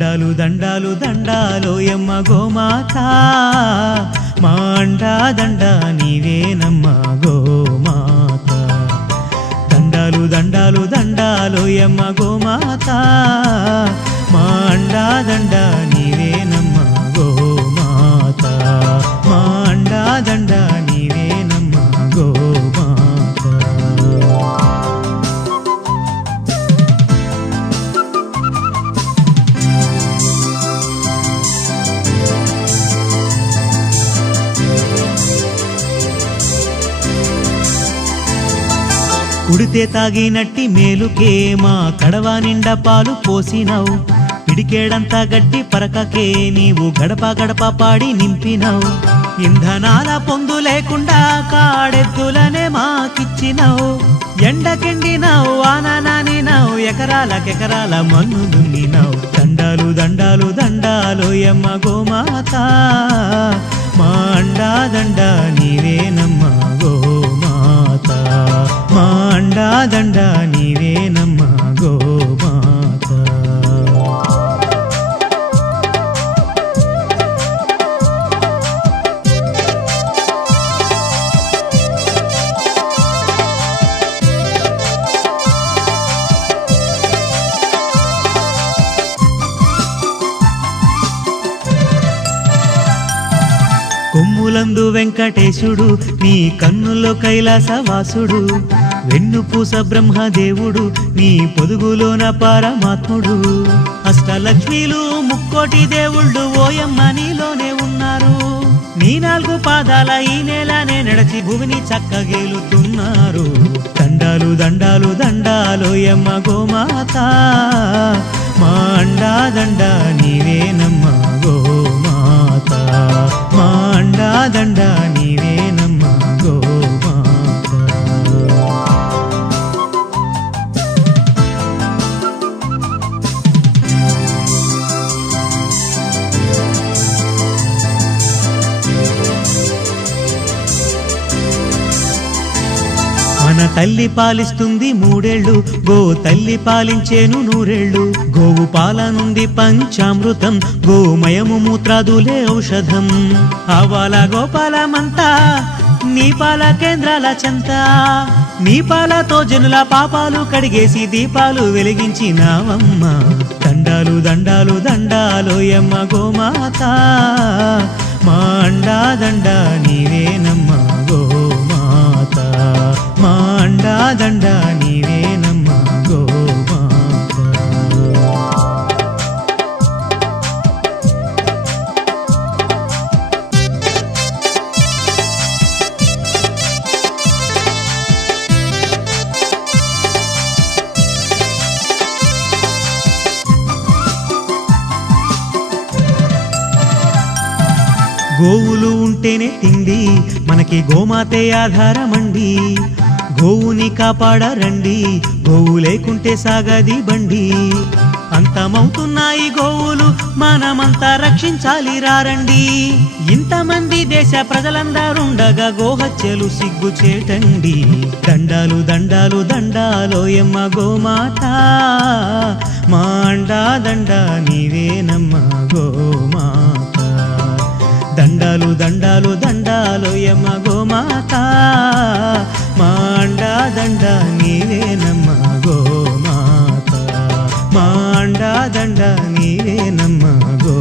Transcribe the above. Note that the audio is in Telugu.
దండాలు దండాలు దండాలోయమ్మ గోమాత మా అండా దండ నీవేనమ్మ గోమాత దండాలు దండాలు దండాలోయమ్మ గోమాత మా అండా దండ నీవేనమ్మ గోమాత మా అండా దండ నీవేనమ్మ గోమాత కుడితే తాగినట్టి మేలుకే మా కడవ నిండా పాలు పోసినావు పిడికేడంతా గట్టి పరకకే నీవు గడప గడప పాడి నింపినావు ఇంధనాల పొందు లేకుండా కాడెద్దులనే మాకిచ్చినావు ఎండకెండినావు ఆనానానినావు ఎకరాలకెకరాల మన్ను దున్నినావు దండాలు దండాలు దండాలోయమ్మ గోమాత మా అండా దండ నీవేనమ్మ గోమాత మా అండా దండ నీవేనమ్మ గోమాత కొమ్ములందు వెంకటేశుడు నీ కన్నుల్లో కైలాసవాసుడు వెన్నుపూస బ్రహ్మదేవుడు నీ పొదుగులోన పరమాత్ముడు అష్టలక్ష్మీలు ముక్కోటి దేవుళ్ళు ఓయమ్మ నీలోనే ఉన్నారు నీ 4 పాదాల ఈ నేలనే నడిచి భూమిని చక్కగేలుతున్నారు దండాలు దండాలు దండాలోయమ్మ గోమాత మా అండా దండ నీవేనమ్మ గోమాత మా అండా దండ నీవేనమ్మ గోమాత మన తల్లి పాలిస్తుంది 3 ఏళ్ళు గో తల్లి పాలించేను 100 ఏళ్ళు గోవు పాల నుండి పంచామృతం గోమయము మూత్రాదులే ఔషధం ఆవాల గోపాలమంతా నీ పాల కేంద్రాల చెంత నీ పాలతో జనుల పాపాలు కడిగేసి దీపాలు వెలిగించినావమ్మ దండాలు దండాలు దండాలోయమ్మ గోమాత మా అండా దండ నీవేనమ్మ గోమాత మా అండా దండ నీవేనమ్మ గోమాత గోవులు ఉంటేనే తిండి మనకి గోమాతే ఆధారమండి గోవుని కాపాడరండి గోవు లేకుంటే సాగది బండి అంతమవుతున్నాయి గోవులు మనమంతా రక్షించాలి రారండి ఇంతమంది దేశ ప్రజలందరుండగా గోహత్యలు సిగ్గుచేటండి దండాలు దండాలు దండాలోయమ్మ గోమాత మా అండా దండ నీవేనమ్మ గోమాత దండాలు దండాలు దండాలోయమ్మ గోమాత మా అండా దండ నీవేనమ్మ గోమాత మా అండా దండ నీవేనమ్మ గో